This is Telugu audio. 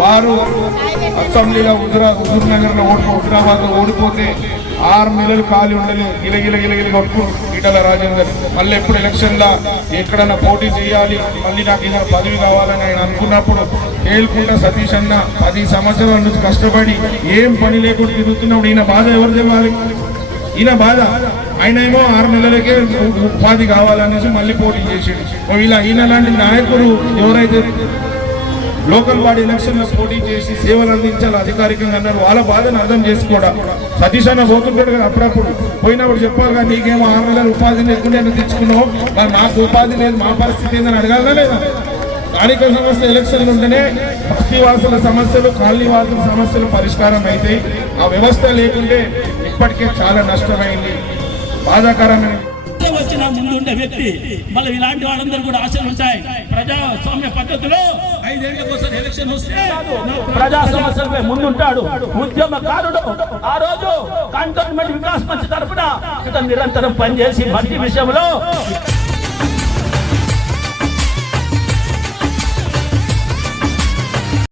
వారు అసెంబ్లీలో హుజూర్నగర్లో హుజూరాబాద్లో ఓడిపోతే 6 నెలలు ఖాళీ ఉండలేదు. గిలగిల కొట్టుకుని ఈటల రాజేందర్ మళ్ళీ ఎప్పుడు ఎలక్షన్లా ఎక్కడన్నా పోటీ చేయాలి, మళ్ళీ నాకు ఏదైనా పదవి కావాలని ఆయన అనుకున్నప్పుడు తేలుకుంటా సతీష్ అన్న 10 సంవత్సరాల నుంచి కష్టపడి ఏం పని లేకుండా తిరుగుతున్నప్పుడు ఈయన బాధ ఎవరు తెవాలి? ఈయన బాధ. ఆయన ఏమో 6 నెలలకే ఉపాధి కావాలనేసి మళ్ళీ పోటీ చేసాడు. ఇలా ఈయన లాంటి నాయకులు ఎవరైతే లోకల్ బాడీ ఎలక్షన్లో పోటీ చేసి సేవలు అందించాలి అధికారికంగా అన్నారు, వాళ్ళ బాధను అర్థం చేసుకోవడం. సతీష్ అన్న పోతుంటాడు కదా అప్పుడప్పుడు, పోయినప్పుడు చెప్పాలి కానీ నీకేమో 6 నెలలు ఉపాధి లేకుండా తెచ్చుకున్నావు, మరి నాకు ఉపాధి లేదు, మా పరిస్థితి ఏందని అడగాలనా లేదా? స్థానిక సంస్థ ఎలక్షన్లు ఉంటేనే బస్తీవాసుల సమస్యలు, కాలనీవాసుల సమస్యలు పరిష్కారం అవుతాయి. ఆ వ్యవస్థ లేకుంటే ఇప్పటికే చాలా నష్టమైంది, బాధాకరమైన. వచ్చిన ముందుండే వ్యక్తి మళ్ళీ ఇలాంటి వాళ్ళందరూ కూడా ఆశలు ఉంటాయి. ప్రజాస్వామ్య పద్ధతిలో 5 ఏళ్ల కోసం ఎలక్షన్ వస్తే ప్రజా సమస్యలపై ముందుంటాడు ఉద్యమకారుడు. ఆ రోజు కంటోన్మెంట్ వికాస్ మంచి తరపున నిరంతరం పనిచేసి మట్టి విషయంలో